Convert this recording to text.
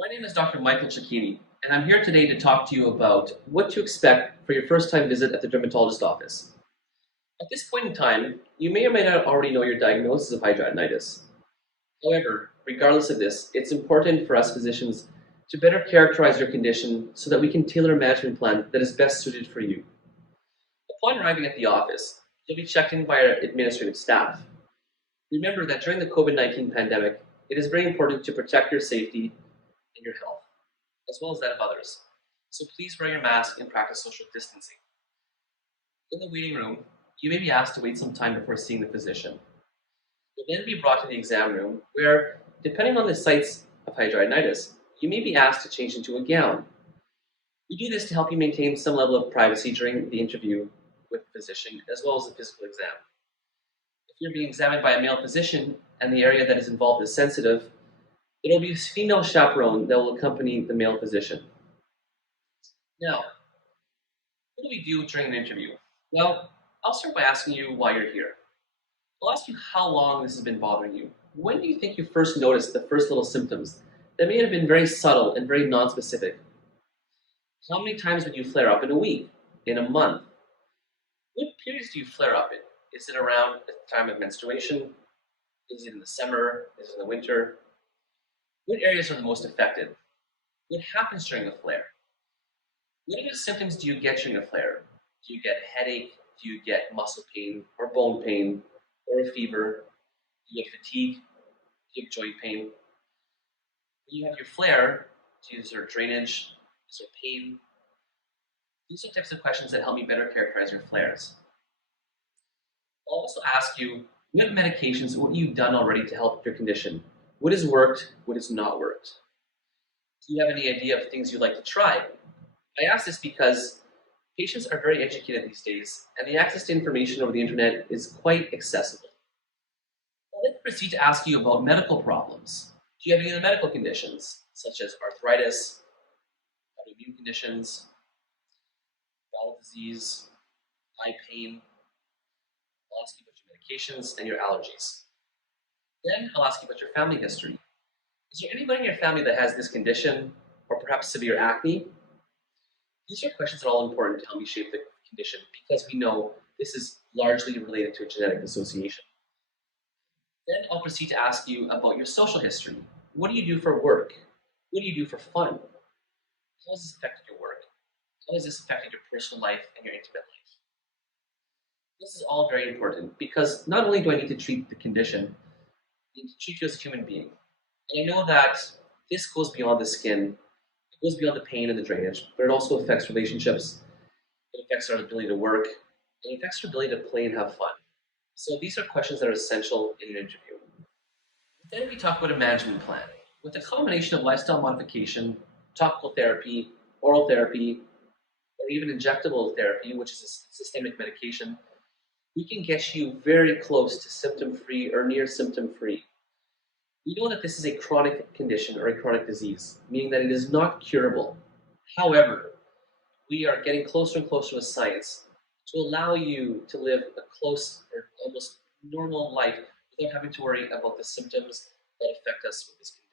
My name is Dr. Michael Cecchini, and I'm here today to talk to you about what to expect for your first time visit at the dermatologist office. At this point in time, you may or may not already know your diagnosis of hidradenitis. However, regardless of this, it's important for us physicians to better characterize your condition so that we can tailor a management plan that is best suited for you. Upon arriving at the office, you'll be checked in by our administrative staff. Remember that during the COVID-19 pandemic, it is very important to protect your safety and your health, as well as that of others. So please wear your mask and practice social distancing. In the waiting room, you may be asked to wait some time before seeing the physician. You'll then be brought to the exam room where, depending on the sites of hidradenitis, you may be asked to change into a gown. We do this to help you maintain some level of privacy during the interview with the physician, as well as the physical exam. If you're being examined by a male physician and the area that is involved is sensitive, there will be a female chaperone that will accompany the male physician. Now, what do we do during an interview? Well, I'll start by asking you why you're here. I'll ask you how long this has been bothering you. When do you think you first noticed the first little symptoms that may have been very subtle and very nonspecific? How many times would you flare up in a week, in a month? What periods do you flare up in? Is it around the time of menstruation? Is it in the summer? Is it in the winter? What areas are the most affected? What happens during a flare? What other symptoms do you get during a flare? Do you get a headache? Do you get muscle pain or bone pain or a fever? Do you get fatigue? Do you have joint pain? When you have your flare, is there drainage? Is there pain? These are types of questions that help me better characterize your flares. I'll also ask you, what medications, what you've done already to help your condition? What has worked? What has not worked? Do you have any idea of things you'd like to try? I ask this because patients are very educated these days, and the access to information over the internet is quite accessible. I'll then proceed to ask you about medical problems. Do you have any other medical conditions, such as arthritis, autoimmune conditions, bowel disease, eye pain? I'll ask you about your medications and your allergies. Then I'll ask you about your family history. Is there anybody in your family that has this condition, or perhaps severe acne? These are questions that are all important to help me shape the condition because we know this is largely related to a genetic association. Then I'll proceed to ask you about your social history. What do you do for work? What do you do for fun? How has this affected your work? How has this affected your personal life and your intimate life? This is all very important because not only do I need to treat the condition, I need to treat you as a human being. And I know that this goes beyond the skin, it goes beyond the pain and the drainage, but it also affects relationships, it affects our ability to work, and it affects our ability to play and have fun. So these are questions that are essential in an interview. Then we talk about a management plan. With a combination of lifestyle modification, topical therapy, oral therapy, or even injectable therapy, which is a systemic medication, we can get you very close to symptom-free or near symptom-free. We know that this is a chronic condition or a chronic disease, meaning that it is not curable. However, we are getting closer and closer with science to allow you to live a close or almost normal life without having to worry about the symptoms that affect us with this condition.